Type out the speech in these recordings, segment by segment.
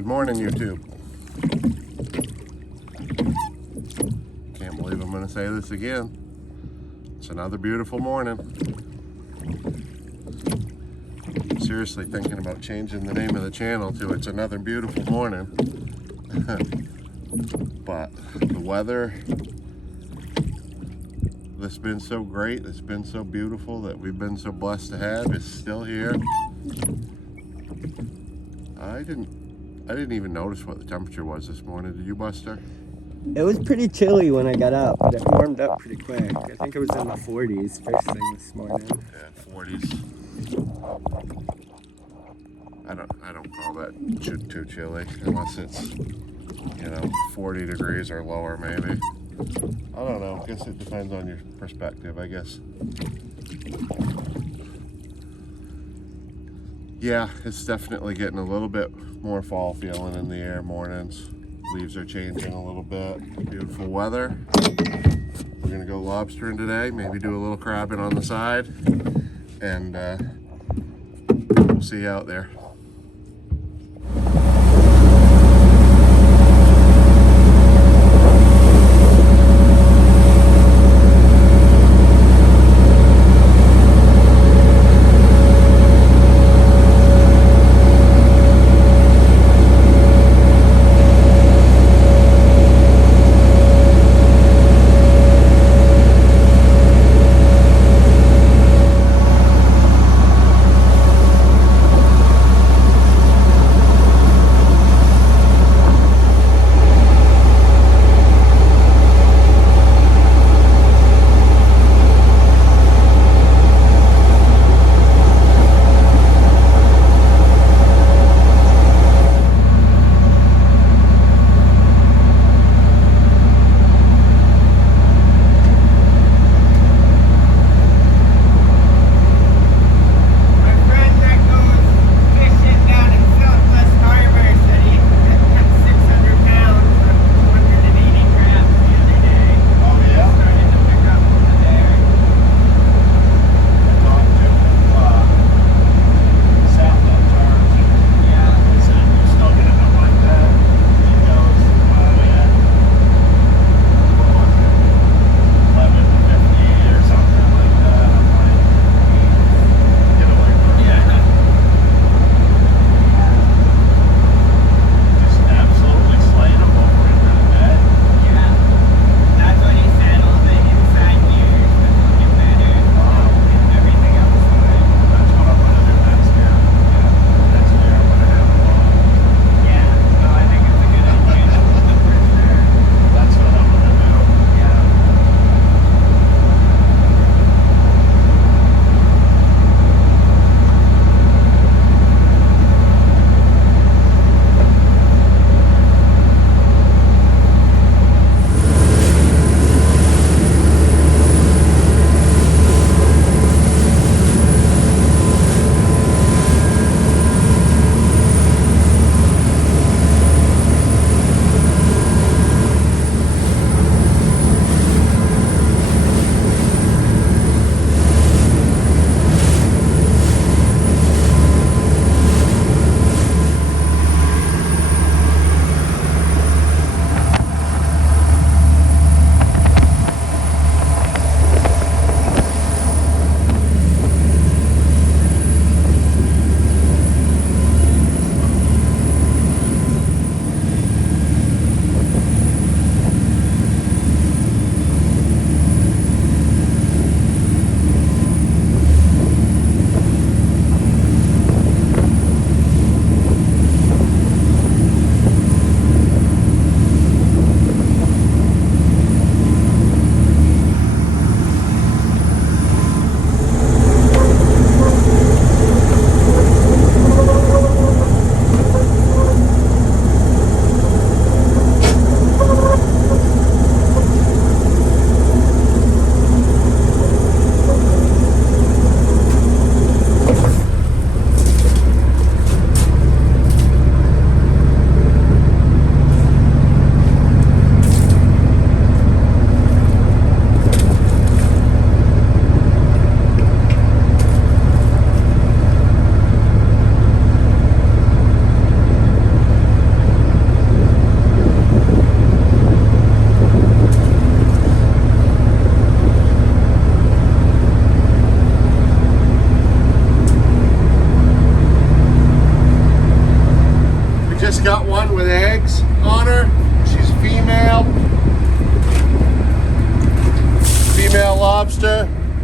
Good morning, YouTube. Can't believe I'm going to say this again. It's another beautiful morning. Seriously thinking about changing the name of the channel to It's Another Beautiful Morning. But the weather that's been so great, it's been so beautiful, that we've been so blessed to have, is still here. I didn't even notice what the temperature was this morning. Did you, Buster? It was pretty chilly when I got up, but it warmed up pretty quick. I think it was in the 40s first thing this morning. Yeah, 40s. I don't call that too chilly, unless it's, 40 degrees or lower maybe. I don't know. I guess it depends on your perspective, I guess. Yeah, it's definitely getting a little bit more fall feeling in the air mornings. Leaves are changing a little bit. Beautiful weather. We're gonna go lobstering today, maybe do a little crabbing on the side, and we'll see you out there.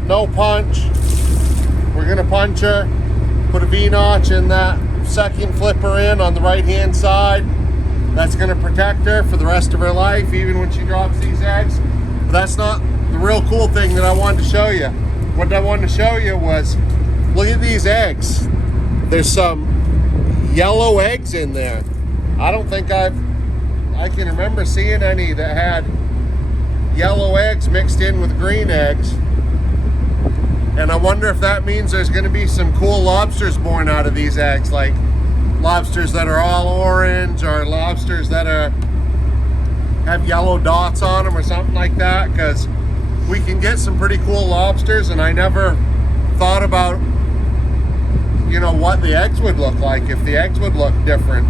no punch. We're gonna punch her, put a V-notch in that second flipper in on the right-hand side. That's gonna protect her for the rest of her life, even when she drops these eggs. But that's not the real cool thing that I wanted to show you. What I wanted to show you was, look at these eggs. There's some yellow eggs in there. I don't think I can remember seeing any that had yellow eggs mixed in with green eggs. And I wonder if that means there's going to be some cool lobsters born out of these eggs, like lobsters that are all orange, or lobsters that have yellow dots on them or something like that, because we can get some pretty cool lobsters, and I never thought about, you know, what the eggs would look like, if the eggs would look different.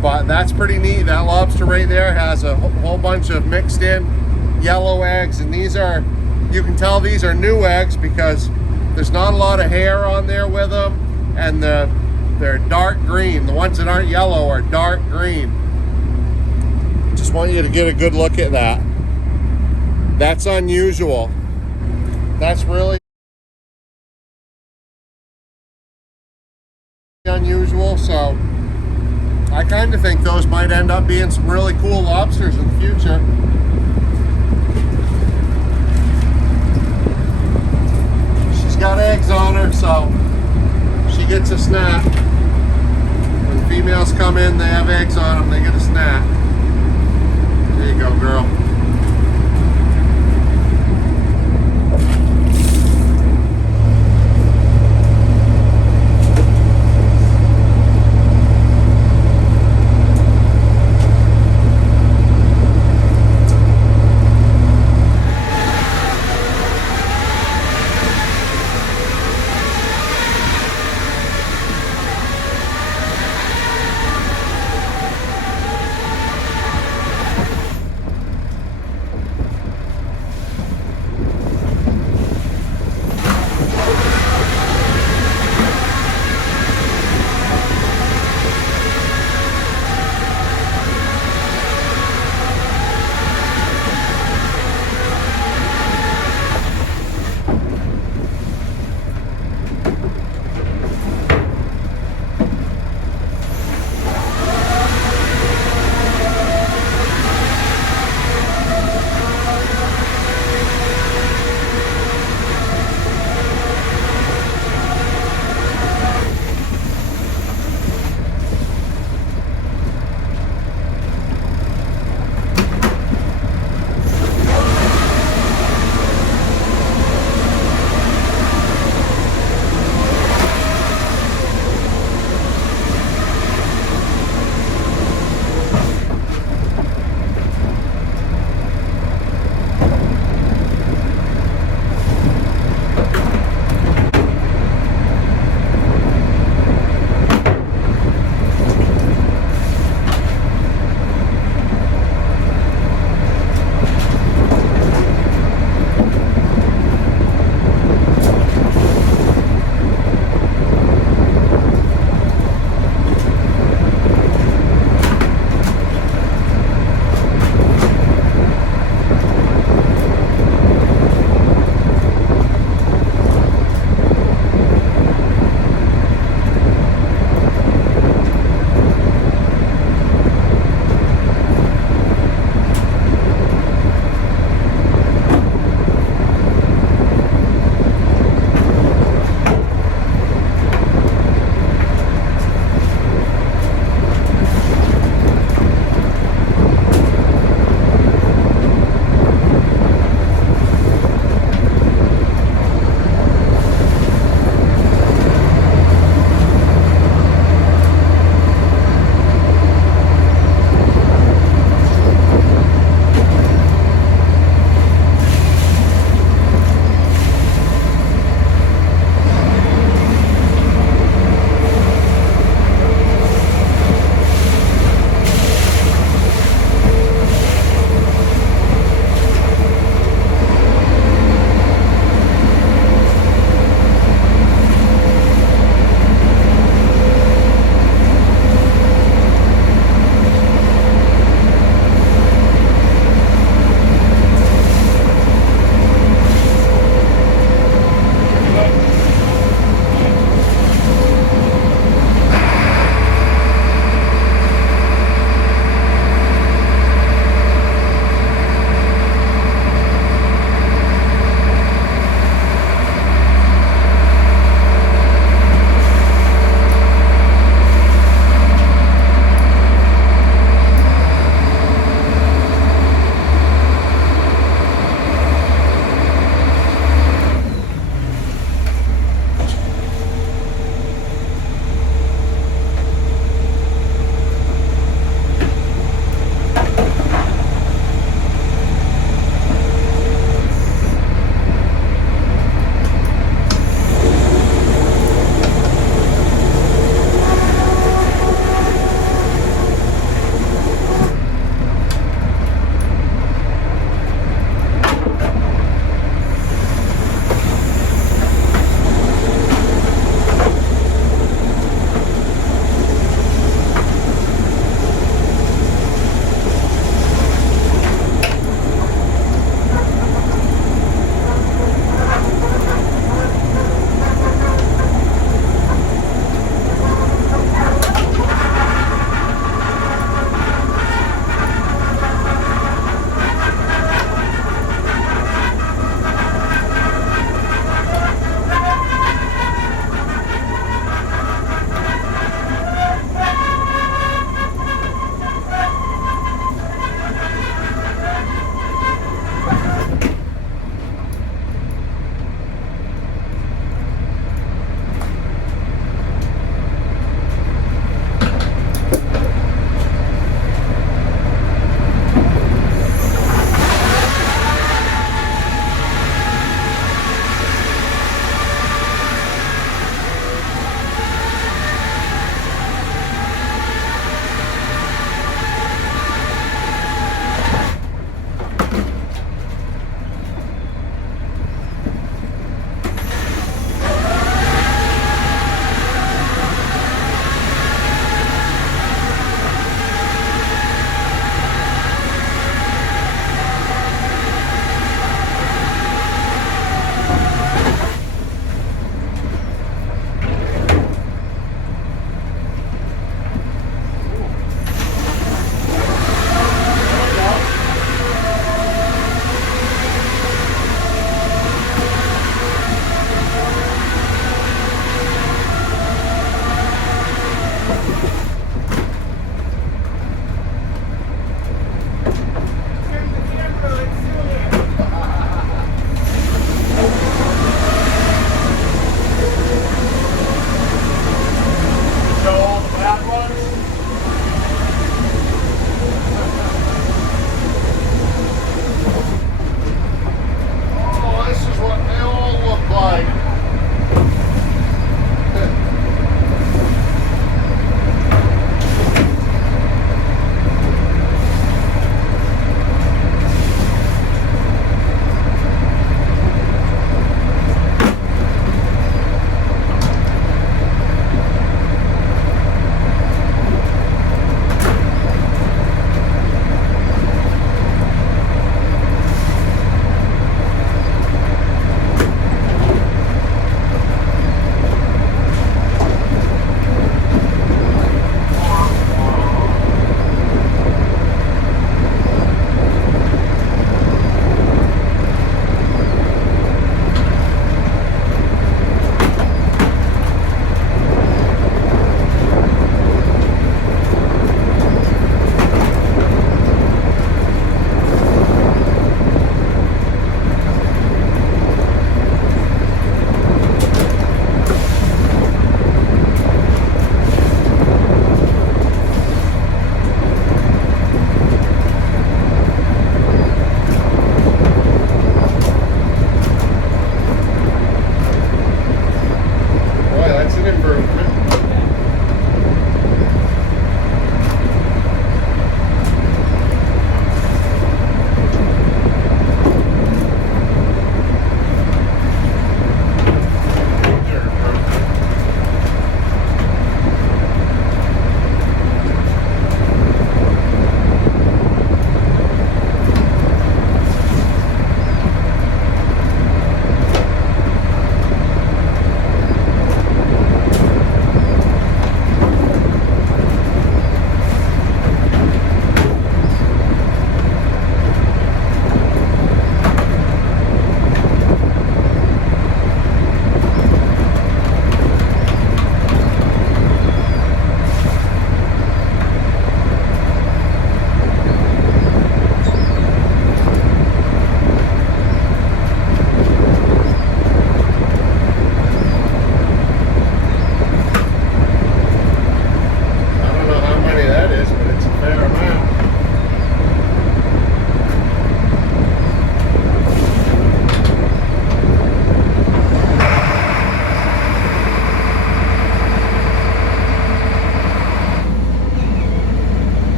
But that's pretty neat. That lobster right there has a whole bunch of mixed in yellow eggs, and these are, you can tell these are new eggs because there's not a lot of hair on there with them, and they're dark green. The ones that aren't yellow are dark green. Just want you to get a good look at that. That's unusual. That's really unusual. So I kind of think those might end up being some really cool lobsters in the future. She's got eggs on her, so she gets a snack. When females come in, they have eggs on them, they get a snack. There you go, girl.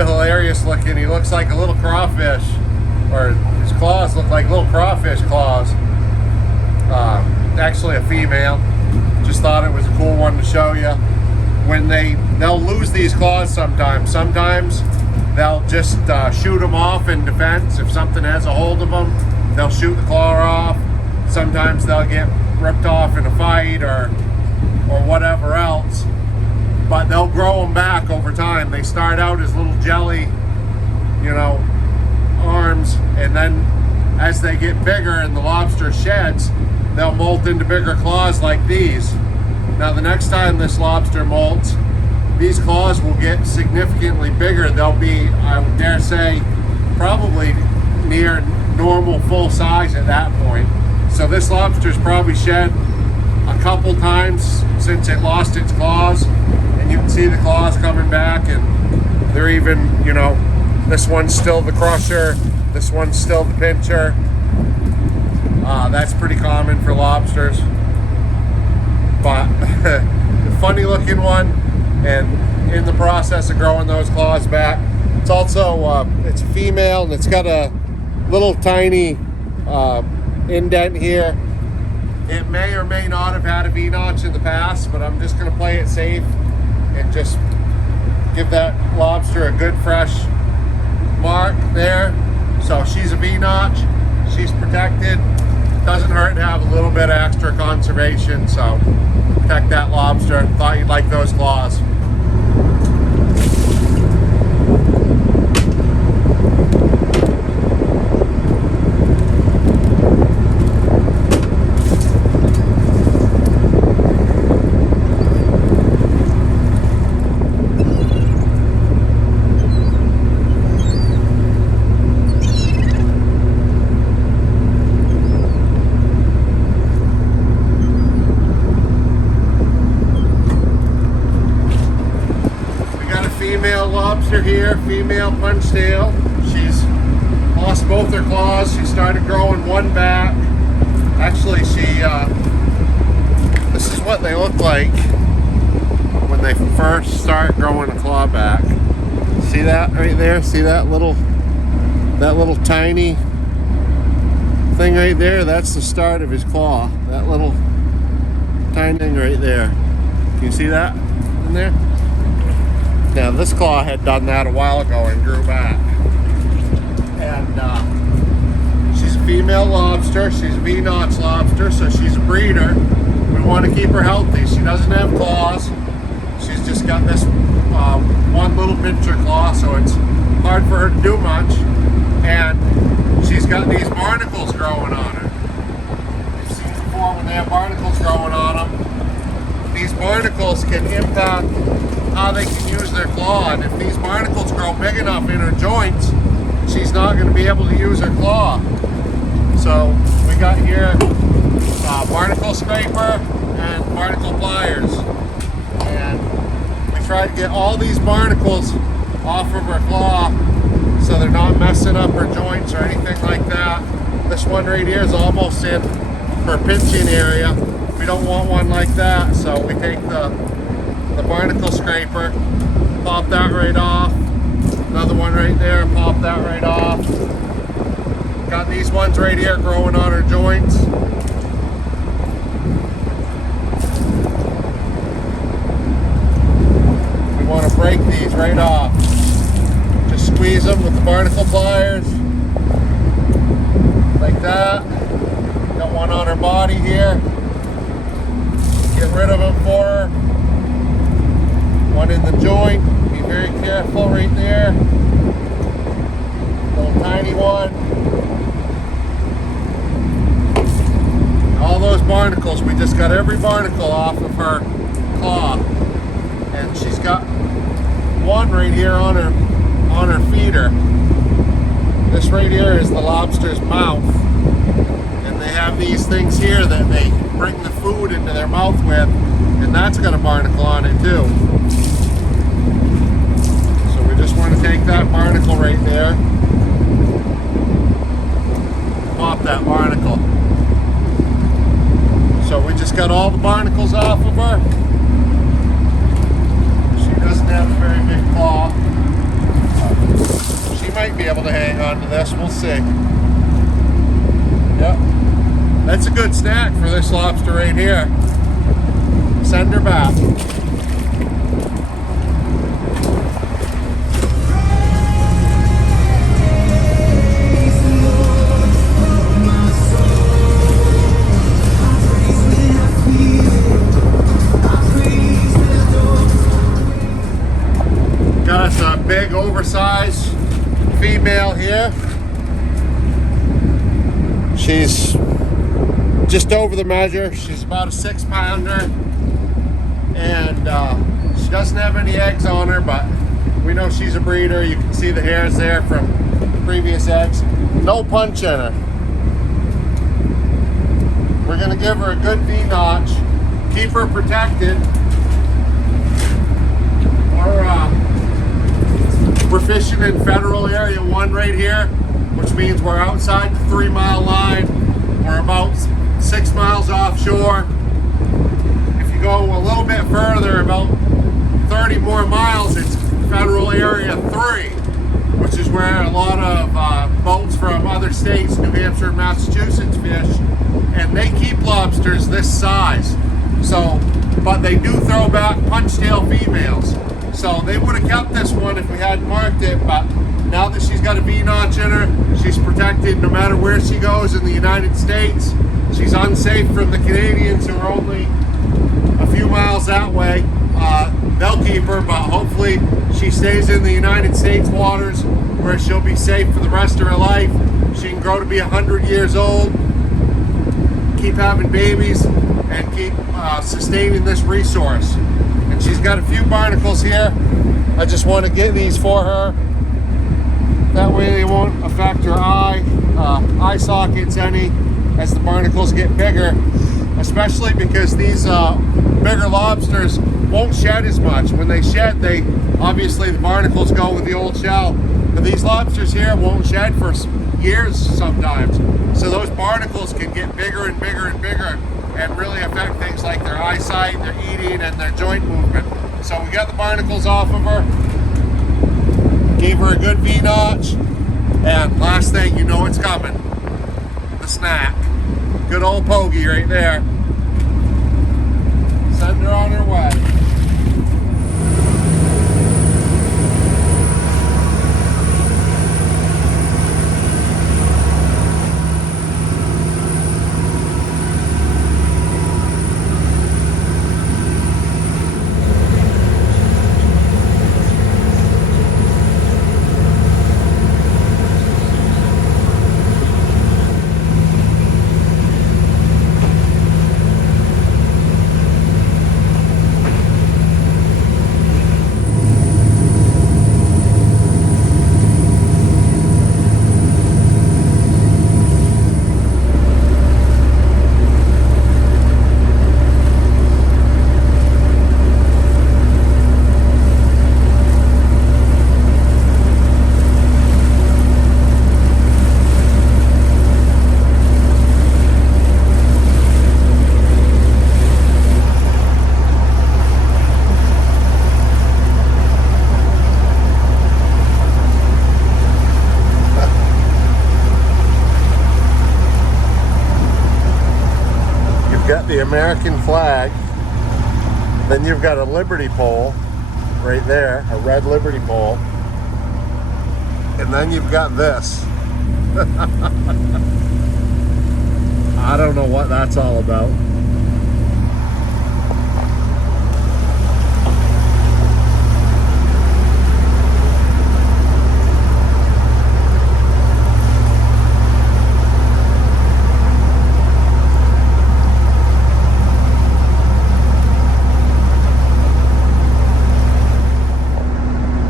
of hilarious looking. He looks like a little crawfish, or his claws look like little crawfish claws. Actually a female. Just thought it was a cool one to show you. When they'll lose these claws sometimes. Sometimes they'll just shoot them off in defense. If something has a hold of them, they'll shoot the claw off. Sometimes they'll get ripped off in a fight or whatever else. But they'll grow them back over time. They start out as little jelly, you know, arms, and then as they get bigger and the lobster sheds, they'll molt into bigger claws like these. Now the next time this lobster molts, these claws will get significantly bigger. They'll be, I would dare say, probably near normal full size at that point. So this lobster's probably shed a couple times since it lost its claws, and you can see the claws coming back, and they're even, you know, this one's still the crusher, this one's still the pincher. That's pretty common for lobsters. But the funny looking one, and in the process of growing those claws back, it's also it's female, and it's got a little tiny indent here. It may or may not have had a V-notch in the past, but I'm just going to play it safe and just give that lobster a good fresh mark there. So she's a V-notch, she's protected. Doesn't hurt to have a little bit of extra conservation, so protect that lobster. Thought you'd like those claws. Female lobster here, female punch tail. She's lost both her claws. She started growing one back. Actually, this is what they look like when they first start growing a claw back. See that right there? See that little tiny thing right there? That's the start of his claw. That little tiny thing right there. Can you see that in there? Now this claw had done that a while ago and grew back. And she's a female lobster. She's a V-notch lobster, so she's a breeder. We want to keep her healthy. She doesn't have claws. She's just got this one little pincher claw, so it's hard for her to do much. And she's got these barnacles growing on her. You've seen before when they have barnacles growing on them. These barnacles can impact how they can use their claw, and if these barnacles grow big enough in her joints, she's not going to be able to use her claw. So we got here barnacle scraper and barnacle pliers, and we try to get all these barnacles off of her claw so they're not messing up her joints or anything like that. This one right here is almost in her pinching area. We don't want one like that, so we take the barnacle scraper, pop that right off. Another one right there, pop that right off. Got these ones right here growing on her joints. We want to break these right off. Just squeeze them with the barnacle pliers. Like that. Got one on her body here. Get rid of them for her. One in the joint, be very careful right there. Little tiny one. All those barnacles, we just got every barnacle off of her claw. And she's got one right here on her feeder. This right here is the lobster's mouth. And they have these things here that they bring the food into their mouth with, and that's got a barnacle on it too. Just want to take that barnacle right there, pop that barnacle. So we just got all the barnacles off of her. She doesn't have a very big claw. able to hang on to this. We'll see. Yep. That's a good snack for this lobster right here. Send her back. Got us a big oversized female here. She's just over the measure. She's about a 6-pounder, and she doesn't have any eggs on her, but we know she's a breeder. You can see the hairs there from the previous eggs. No punch in her. We're gonna give her a good V-notch, keep her protected. We're fishing in federal area 1 right here, which means we're outside the 3-mile line. We're about 6 miles offshore. If you go a little bit further, about 30 more miles, it's federal area 3, which is where a lot of boats from other states, New Hampshire and Massachusetts, fish, and they keep lobsters this size. So, but they do throw back punch-tail females. So they would have kept this one if we hadn't marked it, but now that she's got a V-notch in her, she's protected no matter where she goes in the United States. She's unsafe from the Canadians who are only a few miles that way. They'll keep her, but hopefully she stays in the United States waters where she'll be safe for the rest of her life. She can grow to be 100 years old, keep having babies, and keep sustaining this resource. And she's got a few barnacles here. I just want to get these for her. That way they won't affect her eye sockets any as the barnacles get bigger, especially because these bigger lobsters won't shed as much. When they shed, obviously the barnacles go with the old shell, but these lobsters here won't shed for years sometimes. So those barnacles can get bigger and bigger and bigger and really affect things like their eyesight, their eating, and their joint movement. So we got the barnacles off of her, gave her a good V-notch, and last thing, you know it's coming, the snack. Good old pogey right there. Send her on her way. The American flag, then you've got a Liberty pole right there, a red Liberty pole, and then you've got this. I don't know what that's all about.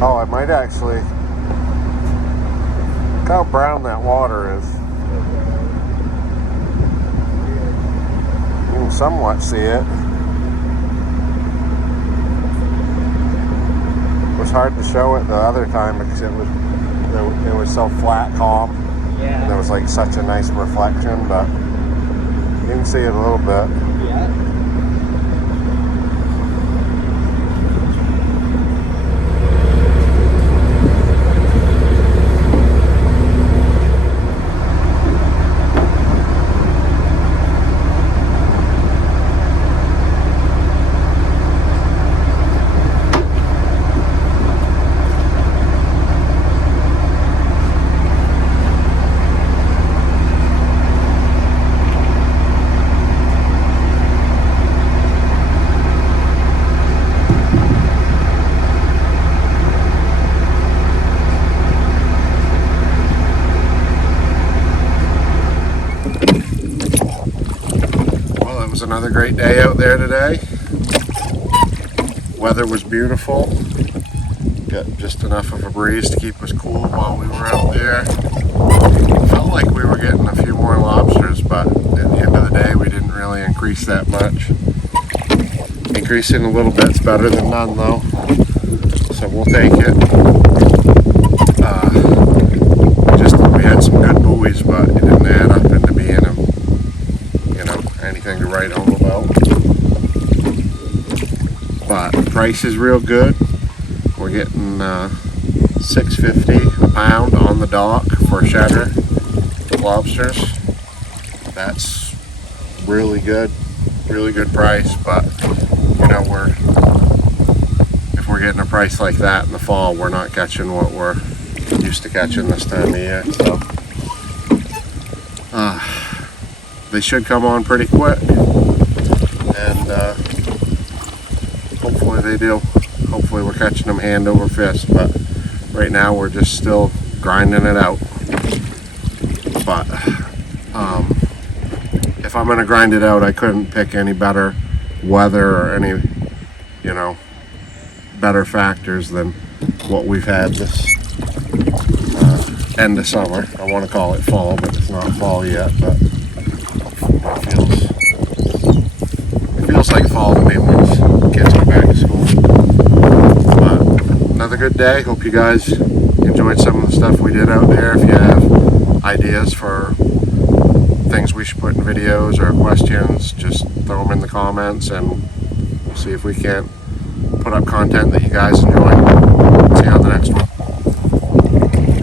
Oh, I might actually. Look how brown that water is. You can somewhat see it. It was hard to show it the other time because it was so flat, calm. Yeah. And there was like such a nice reflection, but you can see it a little bit. Yeah. another great day out there today. Weather was beautiful. Got just enough of a breeze to keep us cool while we were out there. Felt like we were getting a few more lobsters, but at the end of the day we didn't really increase that much. Increasing a little bit's better than none though, so we'll take it. Just we had some good buoys, but it didn't add up into being anything to write home about. But the price is real good. We're getting $6.50 a pound on the dock for shedder lobsters. That's really good price. But if we're getting a price like that in the fall, we're not catching what we're used to catching this time of year. So they should come on pretty quick, and hopefully they do. Hopefully we're catching them hand over fist, but right now we're just still grinding it out. But if I'm gonna grind it out, I couldn't pick any better weather or any better factors than what we've had this end of summer. I want to call it fall, but it's not fall yet, but it feels like fall to me when kids go back to school. But another good day. Hope you guys enjoyed some of the stuff we did out there. If you have ideas for things we should put in videos or questions, just throw them in the comments and we'll see if we can't put up content that you guys enjoy. See you on the next one.